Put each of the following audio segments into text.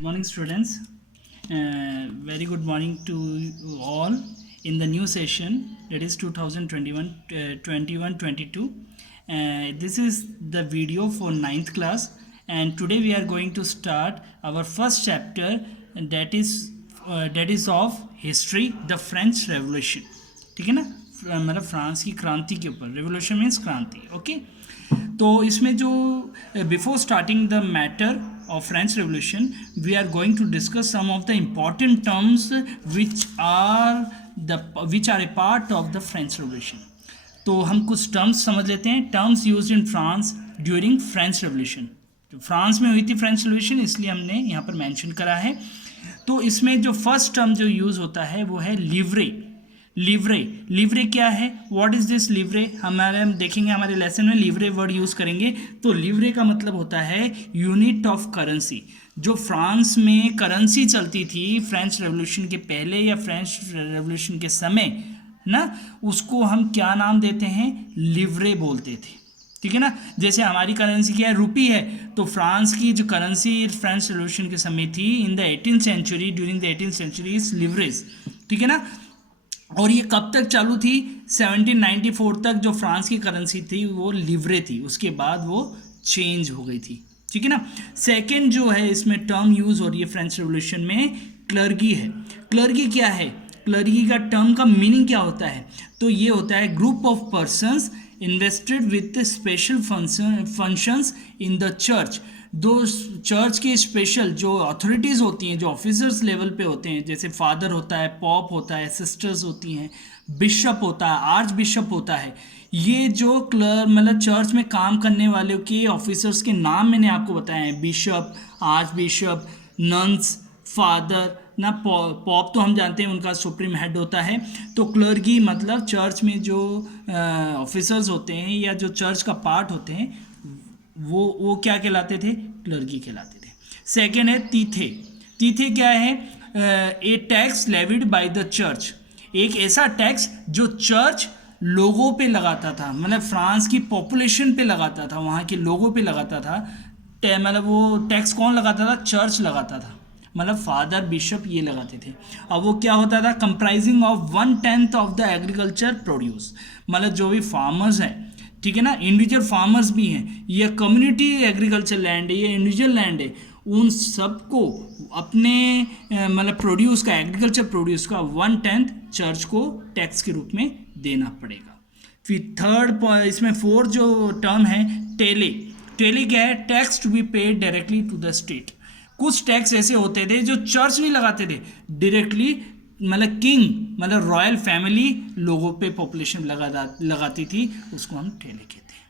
Morning, students. Very good morning to you all in the new session, that is 2021-22. This is the video for 9th class, and today we are going to start our first chapter, and that is of history, the French Revolution. ठीक है ना, मतलब France की क्रांति के ऊपर. Revolution means क्रांति. Okay, तो इसमें जो before starting the matter of French Revolution, we are going to discuss some of the important terms which are a part of the French Revolution. तो हम कुछ टर्म्स समझ लेते हैं. Terms used in France during French revolution. France में हुई थी French revolution, इसलिए हमने यहाँ पर मेंशन करा है. तो इसमें जो फर्स्ट टर्म जो यूज़ होता है वो है लिवरे. लिवरे क्या है, व्हाट इज दिस लिवरे, हम देखेंगे हमारे लेसन में लिवरे वर्ड यूज़ करेंगे. तो लिवरे का मतलब होता है यूनिट ऑफ करेंसी. जो फ्रांस में करेंसी चलती थी फ्रेंच रेवोल्यूशन के पहले या फ्रेंच रेवोल्यूशन के समय ना, उसको हम क्या नाम देते हैं, लिवरे बोलते थे. ठीक है ना, जैसे हमारी करेंसी क्या है, रुपी है. तो फ्रांस की जो करेंसी फ्रेंच रेवोल्यूशन के समय थी in the 18th century, during the 18th century is leverage. ठीक है ना, और ये कब तक चालू थी, 1794 तक जो फ्रांस की करेंसी थी वो लिवरे थी. उसके बाद वो चेंज हो गई थी. ठीक है ना. सेकंड जो है इसमें टर्म यूज़ हो रही है फ्रेंच रेवोल्यूशन में, क्लर्गी है. क्लर्गी क्या है, क्लर्गी का टर्म का मीनिंग क्या होता है, तो ये होता है group of persons invested with special functions in the church. दो चर्च के स्पेशल जो अथॉरिटीज़ होती हैं, जो ऑफिसर्स लेवल पे होते हैं, जैसे फादर होता है, पॉप होता है, सिस्टर्स होती हैं, बिशप होता है, आर्च बिशप होता है. ये जो मतलब चर्च में काम करने वाले के ऑफिसर्स के नाम मैंने आपको बताए हैं, bishop, arch bishop, nuns, father ना. पॉप तो हम जानते हैं उनका सुप्रीम हेड होता है. तो क्लर्गी मतलब चर्च में जो ऑफिसर्स होते हैं या जो चर्च का पार्ट होते हैं वो क्या कहलाते थे, क्लर्गी कहलाते थे. सेकेंड है तीथे. तीथे क्या है, a tax levied by the church. एक ऐसा टैक्स जो चर्च लोगों पे लगाता था, मतलब फ्रांस की पॉपुलेशन पे लगाता था, वहाँ के लोगों पे लगाता था. मतलब वो टैक्स कौन लगाता था, चर्च लगाता था, मतलब फादर बिशप ये लगाते थे. अब वो क्या होता था, comprising of 1/10 of the agriculture produce. मतलब जो भी फार्मर्स हैं, ठीक है ना, इंडिविजुअल फार्मर्स भी हैं, ये कम्युनिटी एग्रीकल्चर लैंड है, ये इंडिविजुअल लैंड है, उन सबको अपने मतलब प्रोड्यूस का, एग्रीकल्चर प्रोड्यूस का 1/10 चर्च को टैक्स के रूप में देना पड़ेगा. फिर थर्ड इसमें फोर्थ जो टर्म है टेले. टेले क्या है, tax to be paid directly to the state. कुछ टैक्स ऐसे होते थे जो चर्च नहीं लगाते थे, डायरेक्टली मतलब किंग मतलब रॉयल फैमिली लोगों पे पॉपुलेशन लगाती थी, उसको हम टेले कहते हैं.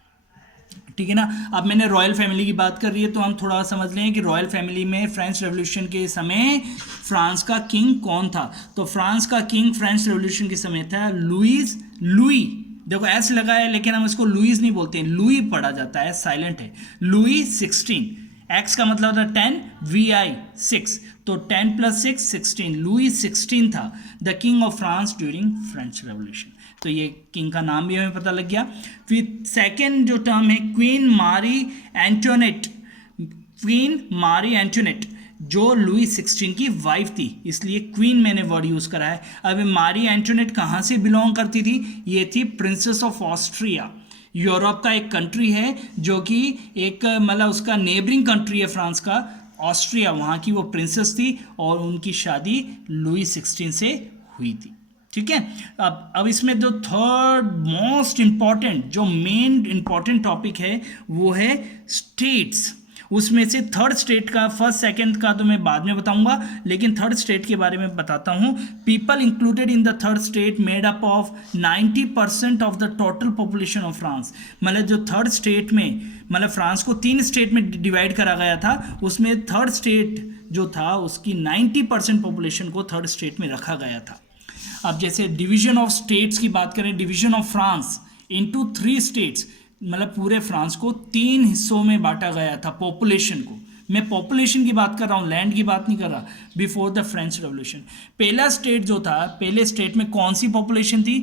ठीक है ना. अब मैंने रॉयल फैमिली की बात कर रही है तो हम थोड़ा समझ लें कि रॉयल फैमिली में फ्रेंच रेवोल्यूशन के समय फ्रांस का किंग कौन था. तो फ्रांस का किंग फ्रेंच रेवोल्यूशन के समय था लुई. देखो एस लगा है लेकिन हम इसको लुईस नहीं बोलते हैं, लुई पढ़ा जाता है, साइलेंट है. लुई 16, एक्स का मतलब होता है 10, VI 6, तो 10 + 6 16. लुई 16 था the king of France during French revolution. तो ये किंग का नाम भी हमें पता लग गया. फिर सेकेंड जो टर्म है क्वीन मारी एंटोनेट. क्वीन मारी एंटोनेट जो लुई 16 की वाइफ थी, इसलिए क्वीन मैंने वर्ड यूज़ करा है. अब मारी एंटोनेट कहाँ से बिलोंग करती थी, ये थी प्रिंसेस ऑफ ऑस्ट्रिया. यूरोप का एक कंट्री है जो कि एक मतलब उसका नेबरिंग कंट्री है फ्रांस का, ऑस्ट्रिया. वहाँ की वो प्रिंसेस थी और उनकी शादी लुई 16 से हुई थी. ठीक है. अब इसमें जो थर्ड मोस्ट इम्पॉर्टेंट जो मेन इम्पॉर्टेंट टॉपिक है वो है स्टेट्स. उसमें से थर्ड स्टेट का, फर्स्ट सेकंड का तो मैं बाद में बताऊंगा, लेकिन थर्ड स्टेट के बारे में बताता हूं. People included in the third state made up of 90% of the total population of France. मतलब जो थर्ड स्टेट में, मतलब फ्रांस को 3 स्टेट में डिवाइड करा गया था, उसमें थर्ड स्टेट जो था उसकी 90% पॉपुलेशन को थर्ड स्टेट में रखा गया था. अब जैसे डिवीजन ऑफ स्टेट्स की बात करें, division of France into 3 states, मतलब पूरे फ्रांस को 3 हिस्सों में बांटा गया था पॉपुलेशन को. मैं पॉपुलेशन की बात कर रहा हूँ, लैंड की बात नहीं कर रहा. बिफोर द फ्रेंच रेवोल्यूशन पहला स्टेट जो था, पहले स्टेट में कौन सी पॉपुलेशन थी,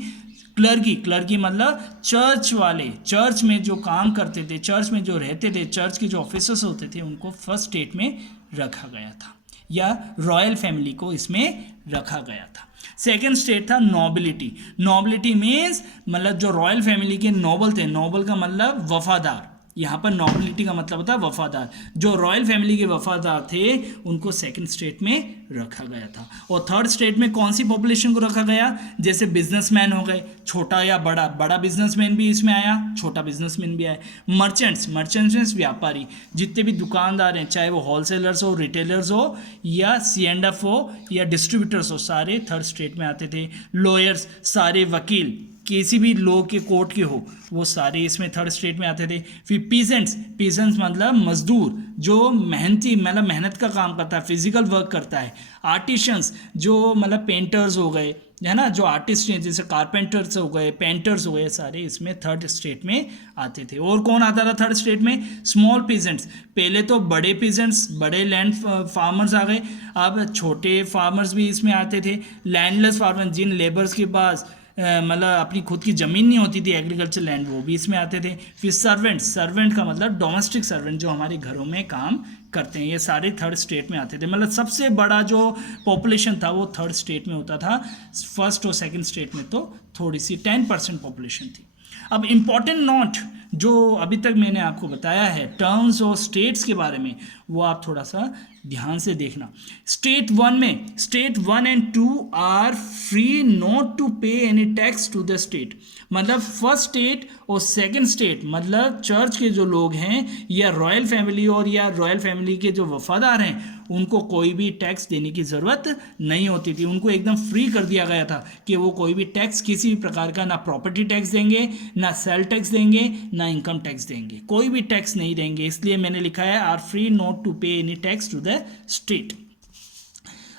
क्लर्गी मतलब चर्च वाले, चर्च में जो काम करते थे, चर्च में जो रहते थे, चर्च के जो ऑफिसर्स होते थे, उनको फर्स्ट स्टेट में रखा गया था. या रॉयल फैमिली को इसमें रखा गया था। सेकेंड स्टेट था नोबिलिटी। नोबिलिटी मीन्स मतलब जो रॉयल फैमिली के नोबल थे, नोबल का मतलब वफादार, यहाँ पर नोबिलिटी का मतलब होता है वफादार, जो रॉयल फैमिली के वफादार थे उनको सेकंड स्टेट में रखा गया था। और थर्ड स्टेट में कौन सी पॉपुलेशन को रखा गया, जैसे बिजनेसमैन हो गए, छोटा या बड़ा, बड़ा बिजनेसमैन भी इसमें आया, छोटा बिजनेसमैन भी आया। मर्चेंट्स, मर्चेंट्स मीन्स व्यापारी, जितने भी दुकानदार हैं, चाहे वो होलसेलर्स हो, रिटेलर्स हो या C&F हो या डिस्ट्रीब्यूटर्स हो, सारे थर्ड स्टेट में आते थे। लॉयर्स, सारे वकील किसी भी लॉ के कोर्ट के हो, वो सारे इसमें थर्ड स्टेट में आते थे। फिर पीजेंट्स, पीजेंट्स मतलब मजदूर, जो मेहनती मतलब मेहनत का काम करता है, फिजिकल वर्क करता है। आर्टिशंस, जो मतलब पेंटर्स हो गए, है ना, जो आर्टिस्ट हैं जैसे कारपेंटर्स हो गए, पेंटर्स हो गए, सारे इसमें थर्ड स्टेट में आते थे। और कौन आता था थर्ड स्टेट में, स्मॉल पीजेंट्स। पहले तो बड़े पीजेंट्स, बड़े लैंड फार्मर्स आ गए, अब छोटे फार्मर्स भी इसमें आते थे। लैंडलेस फार्मर, जिन लेबर्स के पास मतलब अपनी खुद की ज़मीन नहीं होती थी, एग्रीकल्चर लैंड, वो भी इसमें आते थे। फिर सर्वेंट, सर्वेंट का मतलब डोमेस्टिक सर्वेंट, जो हमारे घरों में काम करते हैं, ये सारे थर्ड स्टेट में आते थे। मतलब सबसे बड़ा जो पॉपुलेशन था वो थर्ड स्टेट में होता था। फर्स्ट और सेकंड स्टेट में तो थोड़ी सी 10% पॉपुलेशन थी। अब इम्पॉर्टेंट नोट जो अभी तक मैंने आपको बताया है टर्म्स और स्टेट्स के बारे में, वो आप थोड़ा सा ध्यान से देखना। स्टेट 1 में, state 1 and 2 are free not to pay any tax to the state. मतलब फर्स्ट स्टेट और सेकंड स्टेट, मतलब चर्च के जो लोग हैं या रॉयल फैमिली और या रॉयल फैमिली के जो वफादार हैं, उनको कोई भी टैक्स देने की ज़रूरत नहीं होती थी। उनको एकदम फ्री कर दिया गया था कि वो कोई भी टैक्स, किसी भी प्रकार का, ना प्रॉपर्टी टैक्स देंगे, ना सेल टैक्स देंगे, ना इनकम टैक्स देंगे, कोई भी टैक्स नहीं देंगे। इसलिए मैंने लिखा है are free not to pay any tax to the state.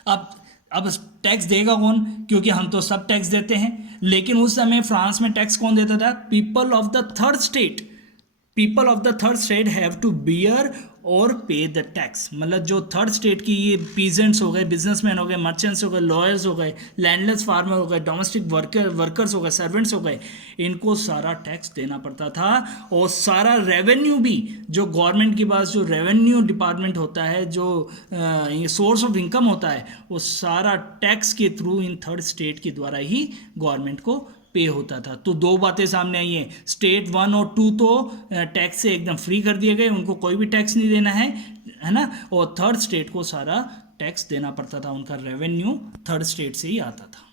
अब टैक्स देगा कौन, क्योंकि हम तो सब टैक्स देते हैं, लेकिन उस समय फ्रांस में टैक्स कौन देता था, people of the third state. People of the third state have to bear और पे द टैक्स। मतलब जो थर्ड स्टेट की ये पीजेंट्स हो गए, बिजनेसमैन हो गए, मर्चेंट्स हो गए, लॉयर्स हो गए, लैंडलेस फार्मर हो गए, डोमेस्टिक वर्कर्स हो गए, सर्वेंट्स हो गए, इनको सारा टैक्स देना पड़ता था। और सारा रेवेन्यू भी, जो गवर्नमेंट के पास जो रेवेन्यू डिपार्टमेंट होता है, जो सोर्स ऑफ इनकम होता है, वो सारा टैक्स के थ्रू इन थर्ड स्टेट के द्वारा ही गवर्नमेंट को पे होता था। तो दो बातें सामने आई हैं, स्टेट 1 और 2 तो टैक्स से एकदम फ्री कर दिए गए, उनको कोई भी टैक्स नहीं देना है ना, और थर्ड स्टेट को सारा टैक्स देना पड़ता था, उनका रेवेन्यू थर्ड स्टेट से ही आता था।